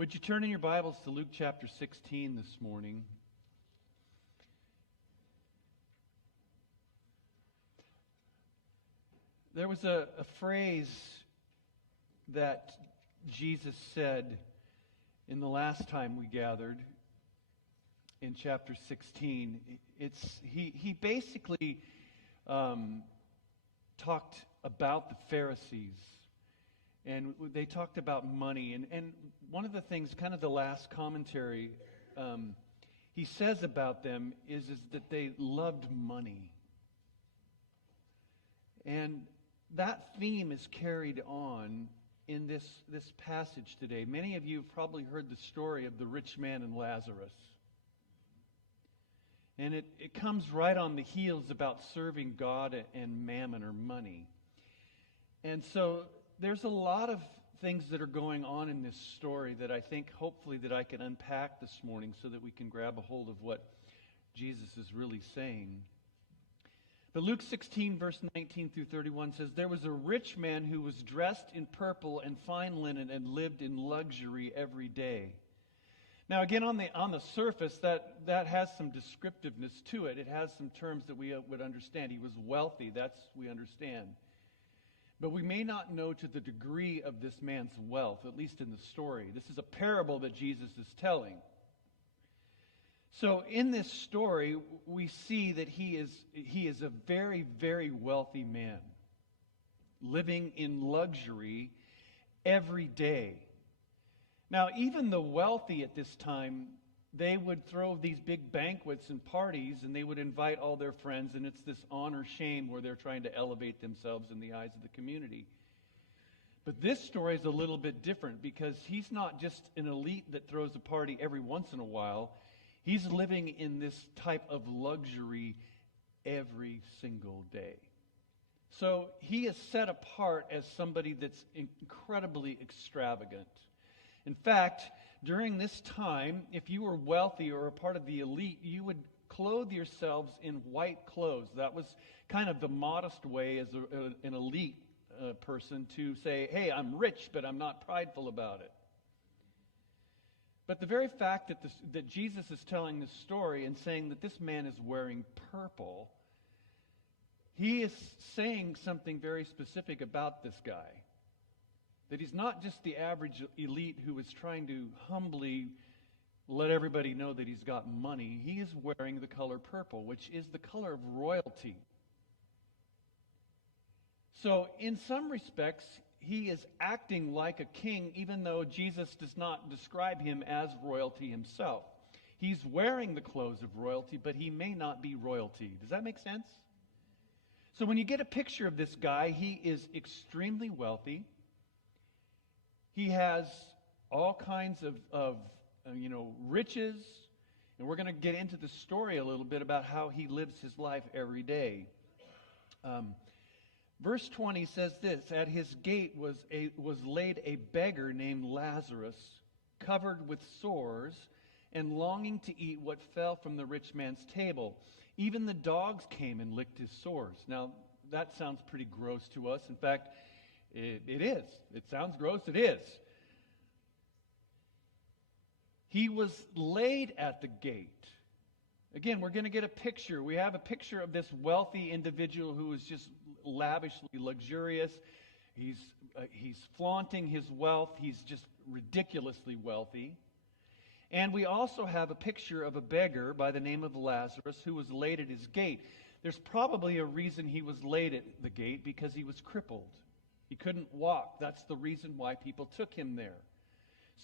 Would you turn in your Bibles to Luke chapter 16 this morning? There was a phrase that Jesus said in the last time we gathered in chapter 16. He basically talked about the Pharisees. And they talked about money. And one of the things, kind of the last commentary, he says about them is that they loved money. And that theme is carried on in this passage today. Many of you have probably heard the story of the rich man and Lazarus. And it comes right on the heels about serving God and mammon or money. And so there's a lot of things that are going on in this story that I think hopefully that I can unpack this morning so that we can grab a hold of what Jesus is really saying. But Luke 16 verse 19 through 31 says, "There was a rich man who was dressed in purple and fine linen and lived in luxury every day." Now again, on the surface, that has some descriptiveness to it. It has some terms that we would understand. He was wealthy, that's we understand. But we may not know to the degree of this man's wealth, at least in the story. This is a parable that Jesus is telling. So in this story, we see that he is a very, very wealthy man, living in luxury every day. Now, even the wealthy at this time, they would throw these big banquets and parties, and they would invite all their friends, and it's this honor-shame where they're trying to elevate themselves in the eyes of the community. But this story is a little bit different because he's not just an elite that throws a party every once in a while. He's living in this type of luxury every single day. So he is set apart as somebody that's incredibly extravagant. In fact, during this time, if you were wealthy or a part of the elite, you would clothe yourselves in white clothes. That was kind of the modest way as an elite person to say, hey, I'm rich, but I'm not prideful about it. But the very fact that Jesus is telling this story and saying that this man is wearing purple, he is saying something very specific about this guy. That he's not just the average elite who is trying to humbly let everybody know that he's got money. He is wearing the color purple, which is the color of royalty. So in some respects, he is acting like a king, even though Jesus does not describe him as royalty himself. He's wearing the clothes of royalty, but he may not be royalty. Does that make sense? So when you get a picture of this guy, he is extremely wealthy. He has all kinds of riches, and we're going to get into the story a little bit about how he lives his life every day. Verse 20 says this: "At his gate was laid a beggar named Lazarus, covered with sores, and longing to eat what fell from the rich man's table. Even the dogs came and licked his sores." Now, that sounds pretty gross to us. In fact, it is. It sounds gross. It is. He was laid at the gate. Again, we're going to get a picture. We have a picture of this wealthy individual who is just lavishly luxurious. He's flaunting his wealth. He's just ridiculously wealthy. And we also have a picture of a beggar by the name of Lazarus who was laid at his gate. There's probably a reason he was laid at the gate, because he was crippled. He couldn't walk. That's the reason why people took him there.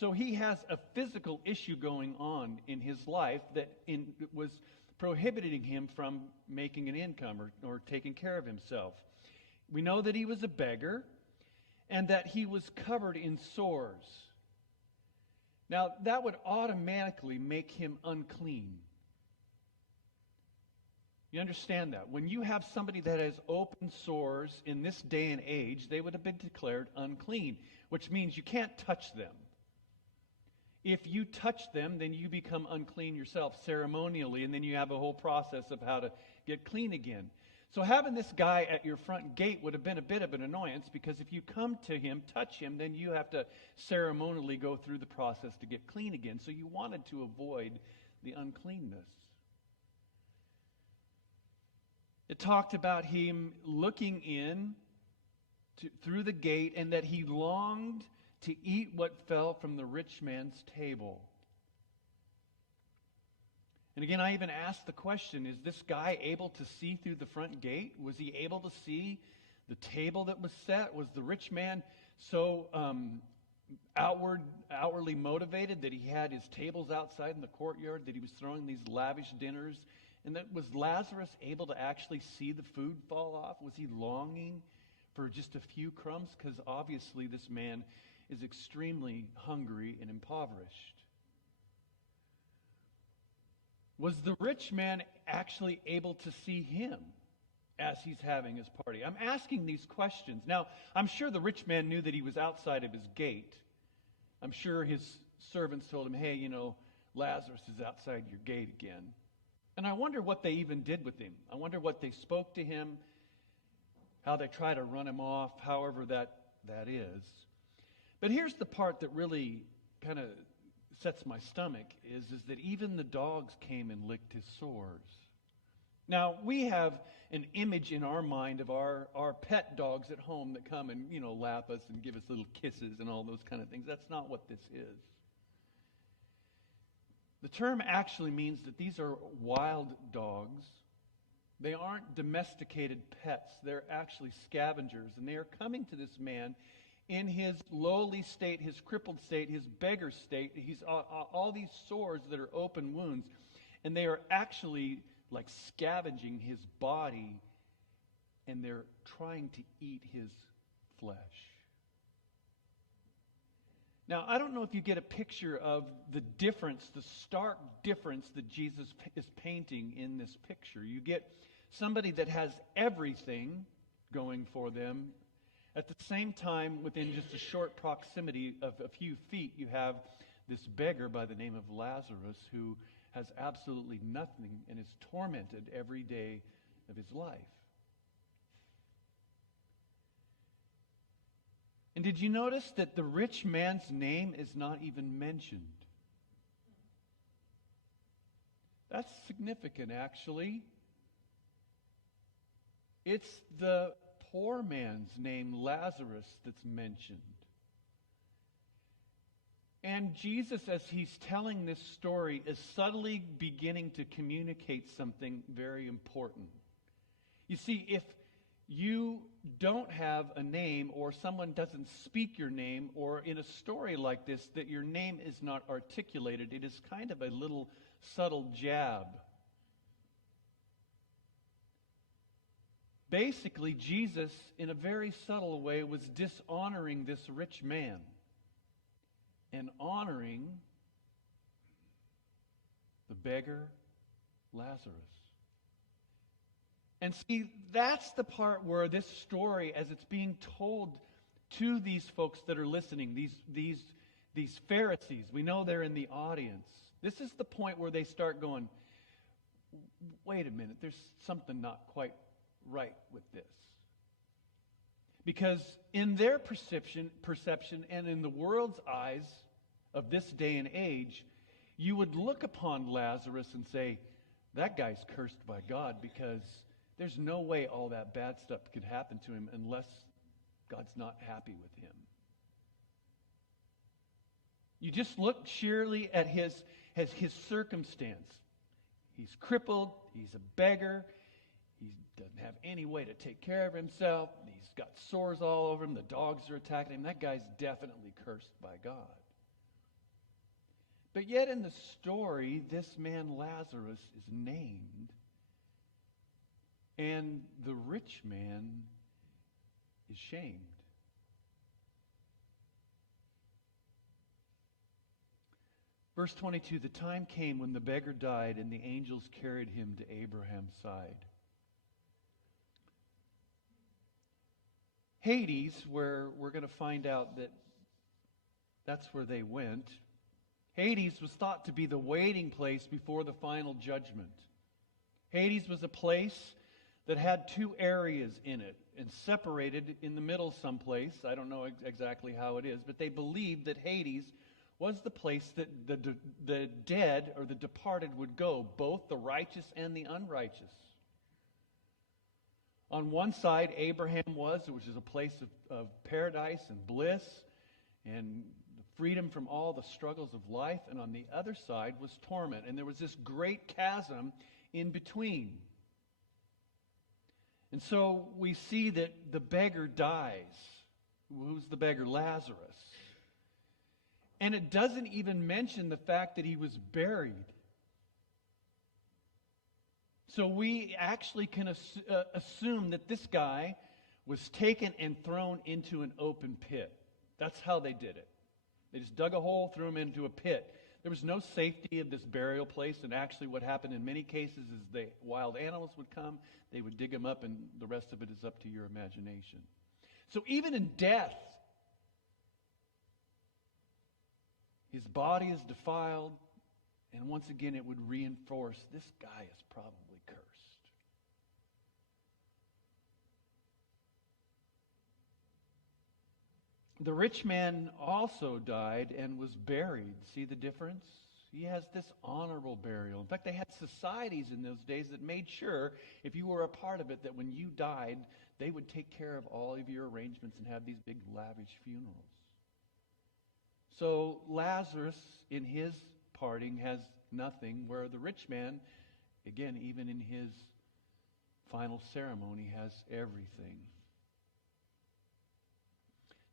So he has a physical issue going on in his life that was prohibiting him from making an income or taking care of himself. We know that he was a beggar and that he was covered in sores. Now, that would automatically make him unclean. You understand that? When you have somebody that has open sores in this day and age, they would have been declared unclean, which means you can't touch them. If you touch them, then you become unclean yourself ceremonially, and then you have a whole process of how to get clean again. So having this guy at your front gate would have been a bit of an annoyance, because if you come to him, touch him, then you have to ceremonially go through the process to get clean again. So you wanted to avoid the uncleanness. It talked about him looking in through the gate, and that he longed to eat what fell from the rich man's table. And again, I even asked the question, is this guy able to see through the front gate? Was he able to see the table that was set? Was the rich man so outwardly motivated that he had his tables outside in the courtyard, that he was throwing these lavish dinners? And that was Lazarus able to actually see the food fall off? Was he longing for just a few crumbs? Because obviously this man is extremely hungry and impoverished. Was the rich man actually able to see him as he's having his party? I'm asking these questions. Now, I'm sure the rich man knew that he was outside of his gate. I'm sure his servants told him, hey, Lazarus is outside your gate again. And I wonder what they even did with him. I wonder what they spoke to him, how they try to run him off, however that is. But here's the part that really kind of sets my stomach, is that even the dogs came and licked his sores. Now, we have an image in our mind of our pet dogs at home that come and, lap us and give us little kisses and all those kind of things. That's not what this is. The term actually means that these are wild dogs. They aren't domesticated pets. They're actually scavengers. And they are coming to this man in his lowly state, his crippled state, his beggar state. He's all these sores that are open wounds. And they are actually like scavenging his body. And they're trying to eat his flesh. Now, I don't know if you get a picture of the difference, the stark difference that Jesus is painting in this picture. You get somebody that has everything going for them. At the same time, within just a short proximity of a few feet, you have this beggar by the name of Lazarus who has absolutely nothing and is tormented every day of his life. And did you notice that the rich man's name is not even mentioned? That's significant, actually. It's the poor man's name, Lazarus, that's mentioned. And Jesus, as he's telling this story, is subtly beginning to communicate something very important. You see, if you don't have a name, or someone doesn't speak your name, or in a story like this that your name is not articulated, it is kind of a little subtle jab. Basically, Jesus, in a very subtle way, was dishonoring this rich man and honoring the beggar Lazarus. And see, that's the part where this story, as it's being told to these folks that are listening, these Pharisees, we know they're in the audience. This is the point where they start going, wait a minute, there's something not quite right with this. Because in their perception and in the world's eyes of this day and age, you would look upon Lazarus and say, that guy's cursed by God, because there's no way all that bad stuff could happen to him unless God's not happy with him. You just look sheerly at his circumstance. He's crippled, he's a beggar, he doesn't have any way to take care of himself, he's got sores all over him, the dogs are attacking him. That guy's definitely cursed by God. But yet in the story, this man Lazarus is named, and the rich man is shamed. Verse 22, the time came when the beggar died and the angels carried him to Abraham's side. Hades, where we're going to find out that that's where they went. Hades was thought to be the waiting place before the final judgment. Hades was a place that had two areas in it and separated in the middle someplace. I don't know exactly how it is, but they believed that Hades was the place that the dead or the departed would go, both the righteous and the unrighteous. On one side, Abraham was, which is a place of paradise and bliss and freedom from all the struggles of life. And on the other side was torment. And there was this great chasm in between. And so we see that the beggar dies. Who's the beggar? Lazarus. And it doesn't even mention the fact that he was buried. So we actually can assume that this guy was taken and thrown into an open pit. That's how they did it. They just dug a hole, threw him into a pit. There was no safety of this burial place, and actually what happened in many cases is the wild animals would come, they would dig him up, and the rest of it is up to your imagination. So even in death, his body is defiled, and once again it would reinforce this guy is probably cursed. The rich man also died and was buried. See the difference? He has this honorable burial. In fact, they had societies in those days that made sure, if you were a part of it, that when you died, they would take care of all of your arrangements and have these big lavish funerals. So Lazarus, in his parting, has nothing, where the rich man, again, even in his final ceremony, has everything.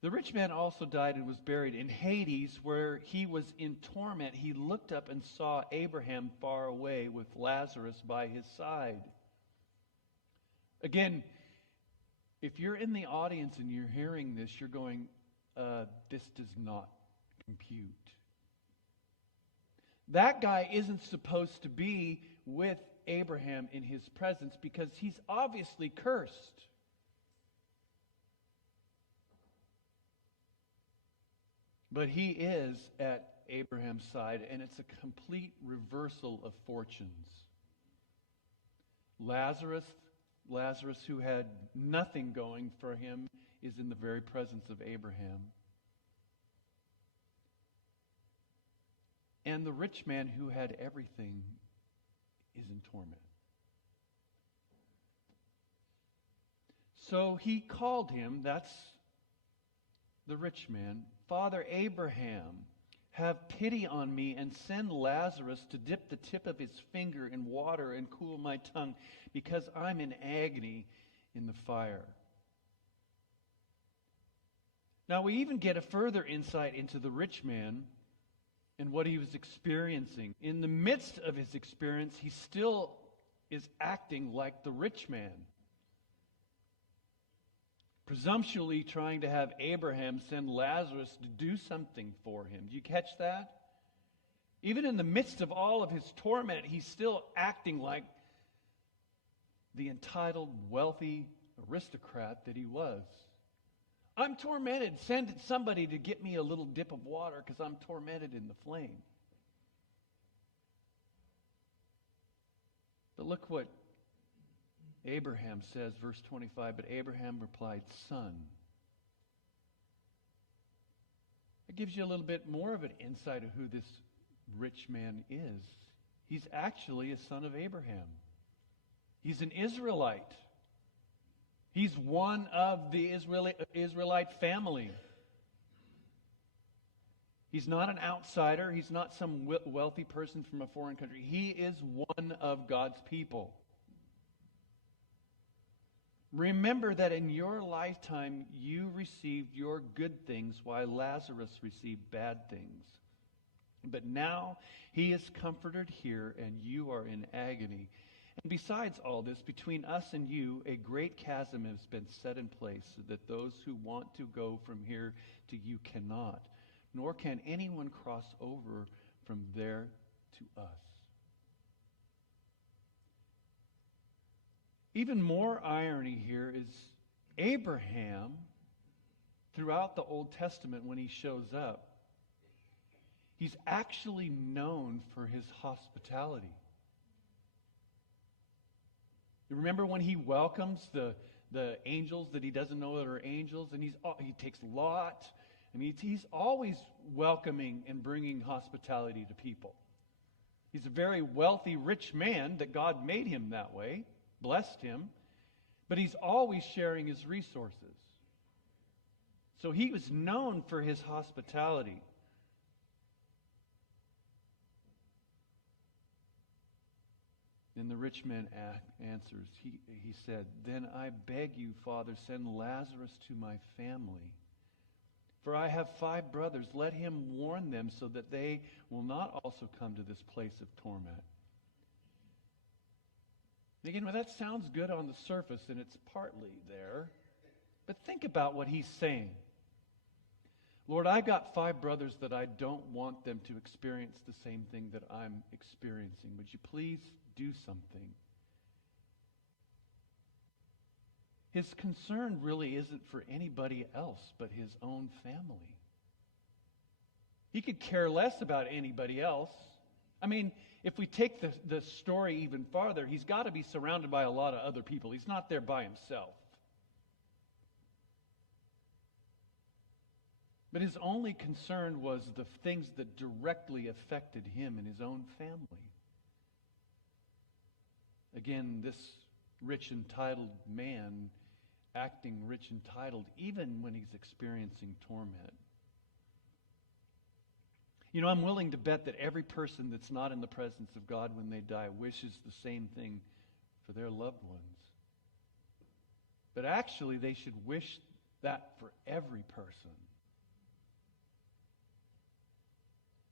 The rich man also died and was buried in Hades, where he was in torment. He looked up and saw Abraham far away with Lazarus by his side. Again, if you're in the audience and you're hearing this, you're going, this does not compute. That guy isn't supposed to be with Abraham in his presence because he's obviously cursed. But he is at Abraham's side, and it's a complete reversal of fortunes. Lazarus, who had nothing going for him, is in the very presence of Abraham. And the rich man who had everything is in torment. So he called him, that's the rich man, Father Abraham, have pity on me and send Lazarus to dip the tip of his finger in water and cool my tongue, because I'm in agony in the fire. Now we even get a further insight into the rich man and what he was experiencing. In the midst of his experience, he still is acting like the rich man, presumptuously trying to have Abraham send Lazarus to do something for him. Do you catch that? Even in the midst of all of his torment, he's still acting like the entitled, wealthy aristocrat that he was. I'm tormented. Send somebody to get me a little dip of water because I'm tormented in the flame. But look what Abraham says, verse 25, but Abraham replied, Son. It gives you a little bit more of an insight of who this rich man is. He's actually a son of Abraham. He's an Israelite. He's one of the Israelite family. He's not an outsider. He's not some wealthy person from a foreign country. He is one of God's people. Remember that in your lifetime you received your good things while Lazarus received bad things. But now he is comforted here and you are in agony. And besides all this, between us and you, a great chasm has been set in place so that those who want to go from here to you cannot, nor can anyone cross over from there to us. Even more irony here is Abraham, throughout the Old Testament when he shows up, he's actually known for his hospitality. Remember when he welcomes the angels that he doesn't know that are angels, and he takes Lot, and he's always welcoming and bringing hospitality to people. He's a very wealthy, rich man that God made him that way, blessed him, but he's always sharing his resources. So he was known for his hospitality. Then the rich man answers. He said, "Then I beg you, Father, send Lazarus to my family. For I have 5 brothers. Let him warn them so that they will not also come to this place of torment." And again, well, that sounds good on the surface, and it's partly there. But think about what he's saying. Lord, I've got 5 brothers that I don't want them to experience the same thing that I'm experiencing. Would you please do something? His concern really isn't for anybody else but his own family. He could care less about anybody else. I mean, if we take the story even farther, he's got to be surrounded by a lot of other people. He's not there by himself. But his only concern was the things that directly affected him and his own family. Again, this rich, entitled man acting rich, entitled, even when he's experiencing torment. You know, I'm willing to bet that every person that's not in the presence of God when they die wishes the same thing for their loved ones. But actually, they should wish that for every person.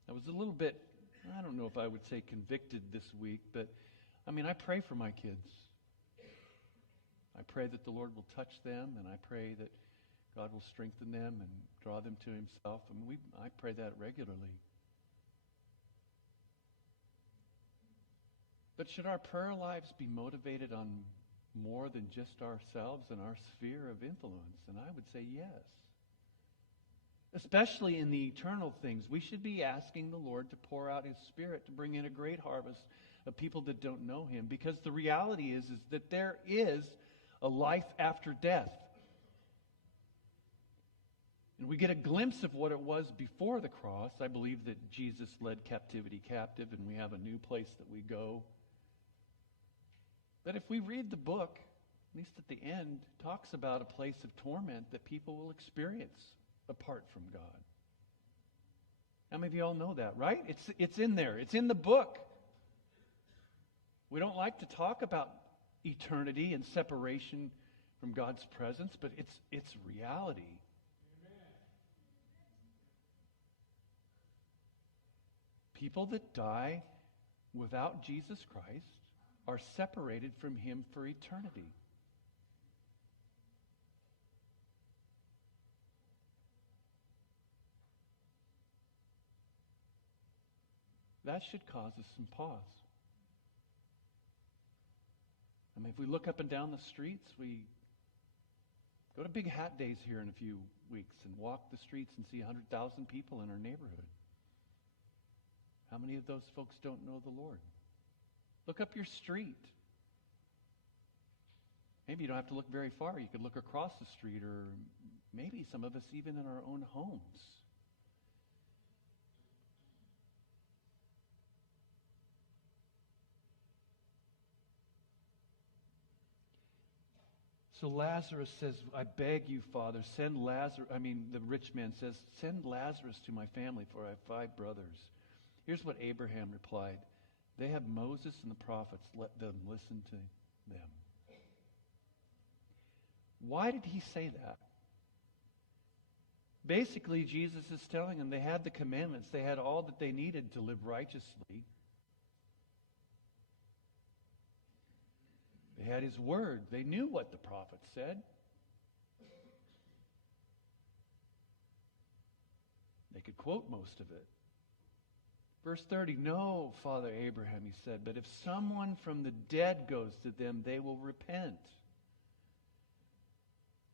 I was a little bit, I don't know if I would say convicted this week, but I mean, I pray for my kids. I pray that the Lord will touch them, and I pray that God will strengthen them and draw them to himself. I mean, I pray that regularly. But should our prayer lives be motivated on more than just ourselves and our sphere of influence? And I would say yes. Especially in the eternal things, we should be asking the Lord to pour out his Spirit to bring in a great harvest of people that don't know him. Because the reality is that there is a life after death. And we get a glimpse of what it was before the cross. I believe that Jesus led captivity captive, and we have a new place that we go. But if we read the book, at least at the end, talks about a place of torment that people will experience apart from God. How many of you all know that, right? It's in there. It's in the book. We don't like to talk about eternity and separation from God's presence, but it's reality. People that die without Jesus Christ are separated from him for eternity. That should cause us some pause. I mean, if we look up and down the streets, we go to Big Hat Days here in a few weeks and walk the streets and see 100,000 people in our neighborhood. How many of those folks don't know the Lord? Look up your street. Maybe you don't have to look very far. You could look across the street, or maybe some of us even in our own homes. So Lazarus says, I beg you, Father, send Lazarus. The rich man says, send Lazarus to my family, for I have 5 brothers. Here's what Abraham replied. They have Moses and the prophets. Let them listen to them. Why did he say that? Basically, Jesus is telling them they had the commandments. They had all that they needed to live righteously. They had his word. They knew what the prophet said. They could quote most of it. Verse 30, no, Father Abraham, he said, but if someone from the dead goes to them, they will repent.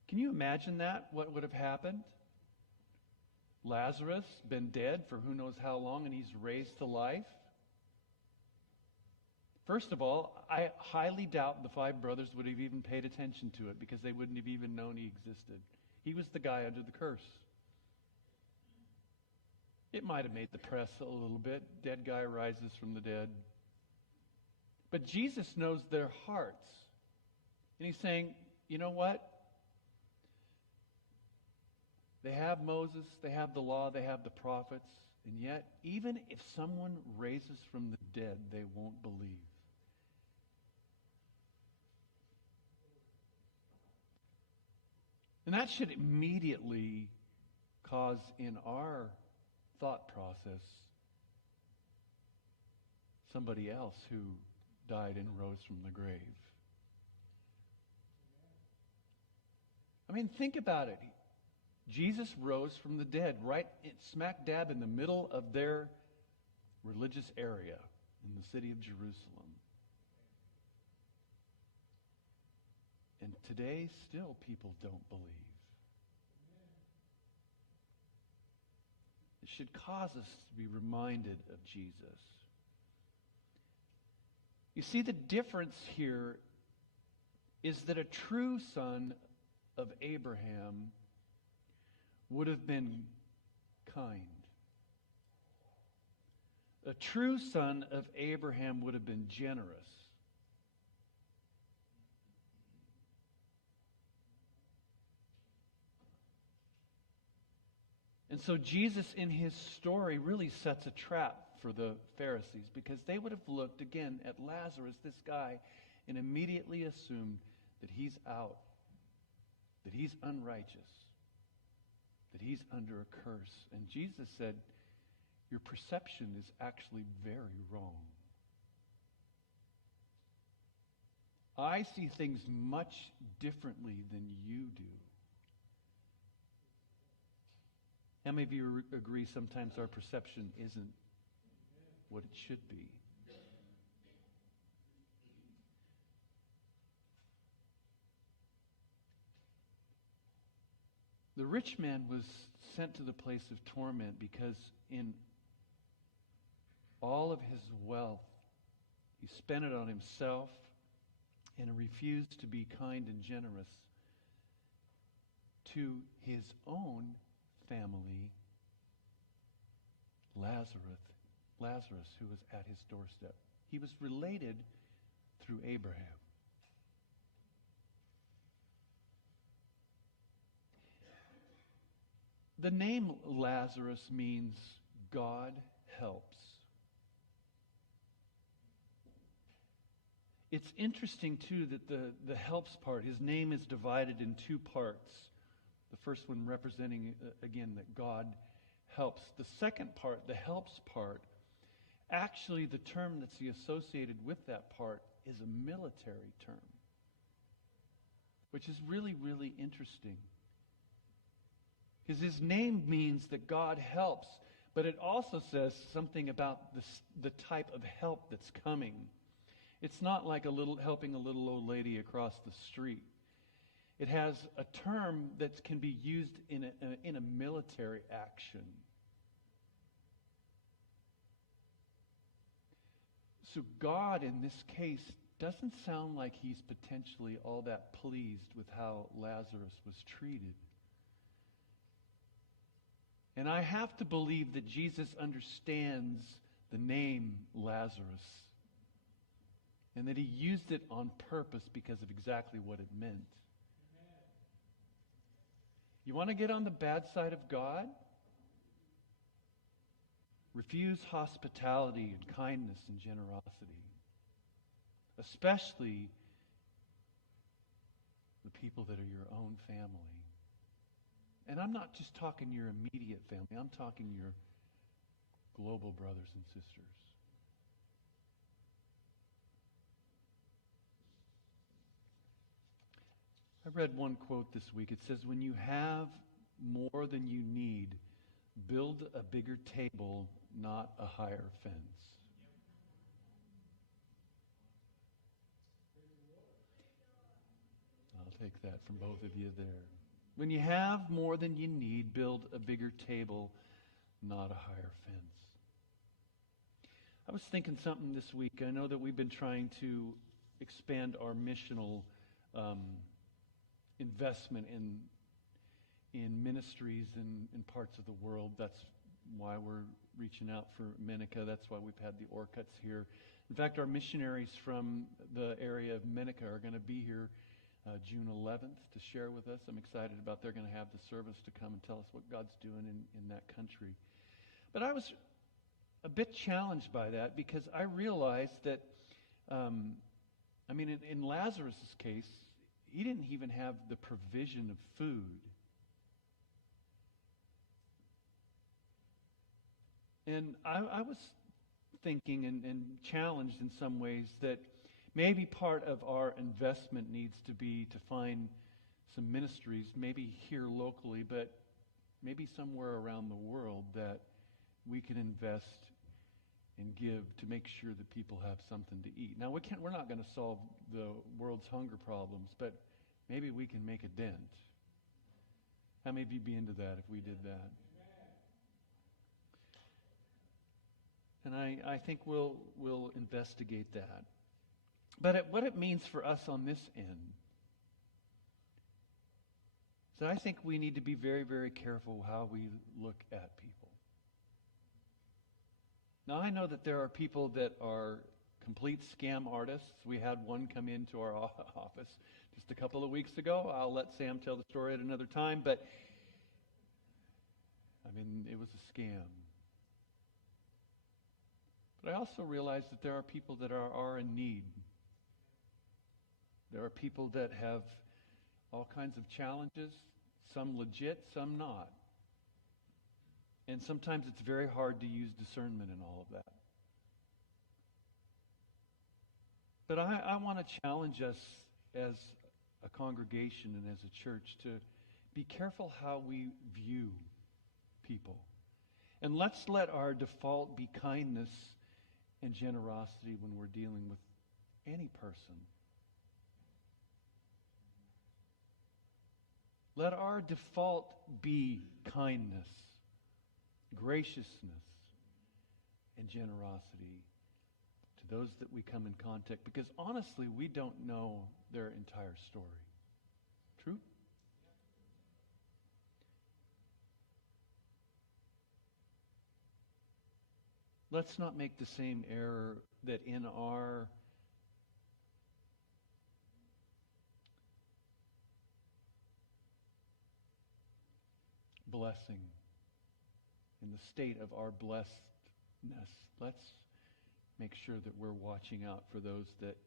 Can you imagine that? What would have happened? Lazarus, been dead for who knows how long, and he's raised to life. First of all, I highly doubt the five brothers would have even paid attention to it because they wouldn't have even known he existed. He was the guy under the curse. It might have made the press a little bit. Dead guy rises from the dead. But Jesus knows their hearts. And he's saying, you know what? They have Moses, they have the law, they have the prophets. And yet, even if someone raises from the dead, they won't believe. And that should immediately cause in our thought process somebody else who died and rose from the grave. I mean, think about it. Jesus rose from the dead right smack dab in the middle of their religious area in the city of Jerusalem. And today, still, people don't believe. It should cause us to be reminded of Jesus. You see, the difference here is that a true son of Abraham would have been kind. A true son of Abraham would have been generous. And so Jesus in his story really sets a trap for the Pharisees because they would have looked again at Lazarus, this guy, and immediately assumed that he's out, that he's unrighteous, that he's under a curse. And Jesus said, your perception is actually very wrong. I see things much differently than you do. How many of you agree sometimes our perception isn't what it should be? The rich man was sent to the place of torment because in all of his wealth, he spent it on himself and refused to be kind and generous to his own family, Lazarus, who was at his doorstep. He was related through Abraham. The name Lazarus means God helps. It's interesting, too, that the helps part, his name is divided in two parts. The first one representing, again, that God helps. The second part, the helps part, actually the term that's associated with that part is a military term, which is really, really interesting. Because his name means that God helps, but it also says something about the type of help that's coming. It's not like helping a little old lady across the street. It has a term that can be used in a military action. So God, in this case, doesn't sound like he's potentially all that pleased with how Lazarus was treated. And I have to believe that Jesus understands the name Lazarus and that he used it on purpose because of exactly what it meant. You want to get on the bad side of God? Refuse hospitality and kindness and generosity, especially the people that are your own family. And I'm not just talking your immediate family. I'm talking your global brothers and sisters. I read one quote this week. It says, when you have more than you need, build a bigger table, not a higher fence. I'll take that from both of you there. When you have more than you need, build a bigger table, not a higher fence. I was thinking something this week. I know that we've been trying to expand our missional investment in ministries in parts of the world. That's why we're reaching out for Menica. That's why we've had the Orcuts here. In fact, our missionaries from the area of Menica are going to be here June 11th to share with us. I'm excited about they're going to have the service to come and tell us what God's doing in that country. But I was a bit challenged by that because I realized that, in Lazarus' case, he didn't even have the provision of food. And I was thinking and challenged in some ways that maybe part of our investment needs to be to find some ministries, maybe here locally, but maybe somewhere around the world that we can invest and give to make sure that people have something to eat. Now, we're not going to solve the world's hunger problems, but maybe we can make a dent. How many of you be into that if we did that? And I think we'll investigate that. But what it means for us on this end is that I think we need to be very, very careful how we look at people. Now, I know that there are people that are complete scam artists. We had one come into our office just a couple of weeks ago. I'll let Sam tell the story at another time, but it was a scam. But I also realize that there are people that are in need. There are people that have all kinds of challenges, some legit, some not. And sometimes it's very hard to use discernment in all of that. But I want to challenge us as a congregation and as a church to be careful how we view people. And let's let our default be kindness and generosity when we're dealing with any person. Let our default be kindness, graciousness, and generosity to those that we come in contact, because honestly, we don't know their entire story. True? Let's not make the same error that in our blessing, in the state of our blessedness, let's make sure that we're watching out for those that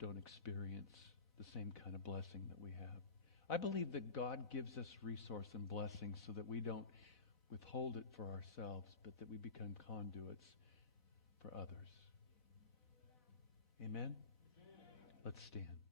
don't experience the same kind of blessing that we have. I believe that God gives us resource and blessing so that we don't withhold it for ourselves, but that we become conduits for others. Amen? Let's stand.